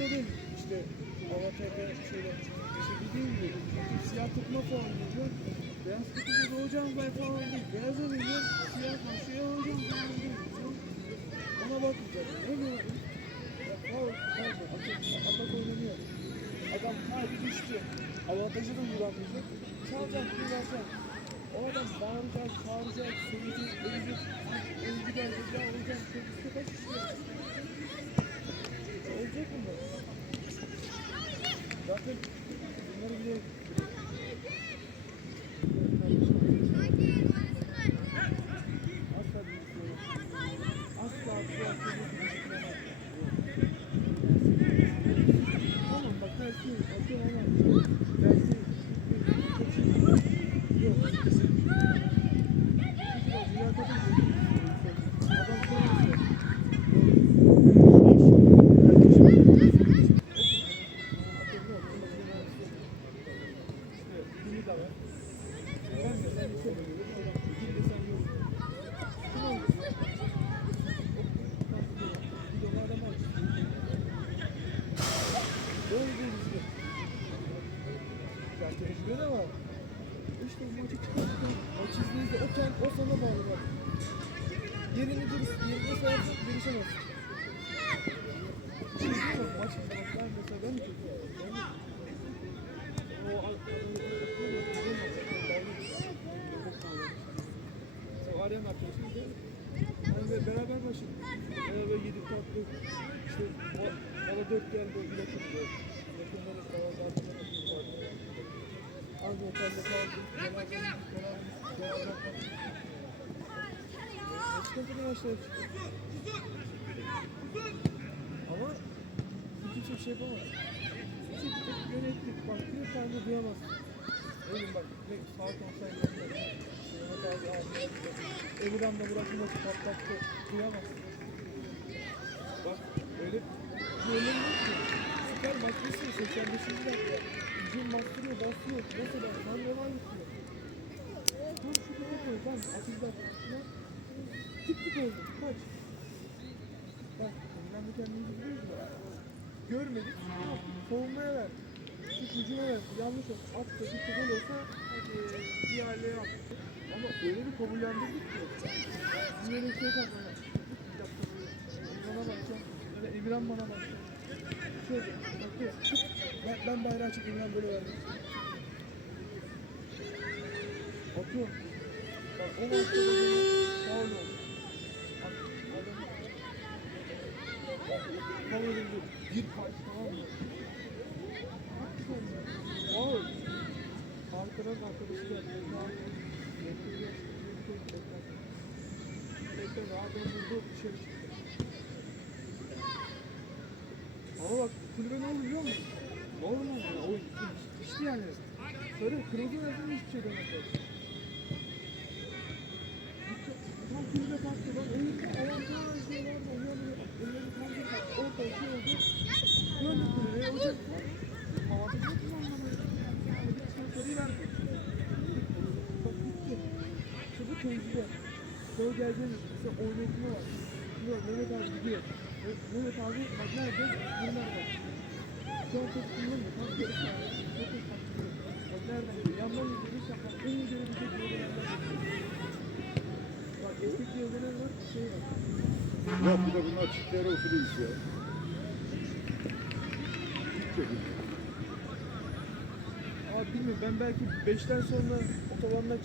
şeyler. İşte dediğim gibi siyah tutma falan diyor. Beyaz tutunca hocam ben falan değil. Beyaz alınca siyah maşaya hocam falan değil. Ona bakmayacak. Ne gördün? Ya faul, faul. Atak, oynanıyor. Adam kalbi düştü. Avantajı da kullanmayacak. Çalacak, kullanacak. O adam bağıracak, çağıracak, sövecek, ölecek, ölecek, gelecek. Ya hocam çocukta kaç kişi var? Olacak bunlar. Zaten bunları bile asla bilmiyorum. Asla asla Tamam bak tersi, atıyorum ama tersi, yok. Biraz liyakata Adam sonra Tecrübe de var. İşte maçı çıkartırken o çizgiyi de o, kend, o sana bağlı bak. Yerini dur, yerine sayarsan gelişemez. Çizgi yok maç bak ben mesela ben de çok ben de o o Aryan arkadaşım da böyle beraber başladık. Beraber yedik tatlı. İşte bana dört geldi o ilaçımda. Yakında Ama kimse bir şey yapamaz. Çıktık, yönettik. Bak bir tane duyamazsın. Oğlum bak ne saat olsaydı. Mehmet abi abi. Emirhan'la Burak'ın maçı patlattı. Duyamazsın. 85'de cin bastırıyor, bastırıyor. Mesela ben de var mısın? Tam şu kötü koyacağım. Atızda. Tık tık oldu. Kaç. Bak, ben bu kendimizi biliyoruz ya. Görmedik. Savunmaya ver. Şu çocuğuna ver. Yanlış oldu. Attı. Tık tık olursa e, diğerleri attı. Ama öyle bir kabullendirdik ki. Diğer şey kalmadı. Bana bakacağım. Böyle Eviren bana bakacağım. Bakıyor. Ben, ben bayrağı çık Emirhan böyle verdim. Atıyor. Bak o maçta da böyle faul oldu. Faul edildi. Bir kaç tamam mı? Faul. Arkadan arkadaşı geldi. Tekrar. Tekrar adam vurdu dışarı çıktı. Ama bak kulübe ne oldu biliyor musun? Normal ya. O işte yani. Sarı kırmızı versin hiçbir şey demezler. Tam kulübe kalktı. Bak elinde avantajlı var da uyanıyor. Tam bir orta şey oldu. Döndü kulübeye. Ocak var. Yok mu anlamıyor? Sarıyı verdi. Bak bitti. İşte bu tecrübe. Sonra geleceğiniz mesela oynatma var. Bak Mehmet abi gidiyor. Mehmet abi bak nerede? Bunlar an çok kullanmıyor. Tam geri sağ. Çok takip Bak nereden gidiyor? Yandan. Hiç yapmaz. En iyi görebilecek gidiyor. Bak eski yılların var. Şey var. Yok bir de bunlar çiftleri usulü iş ya. Hiç çekim. Ama bilmiyorum ben belki 5'ten sonra otobandan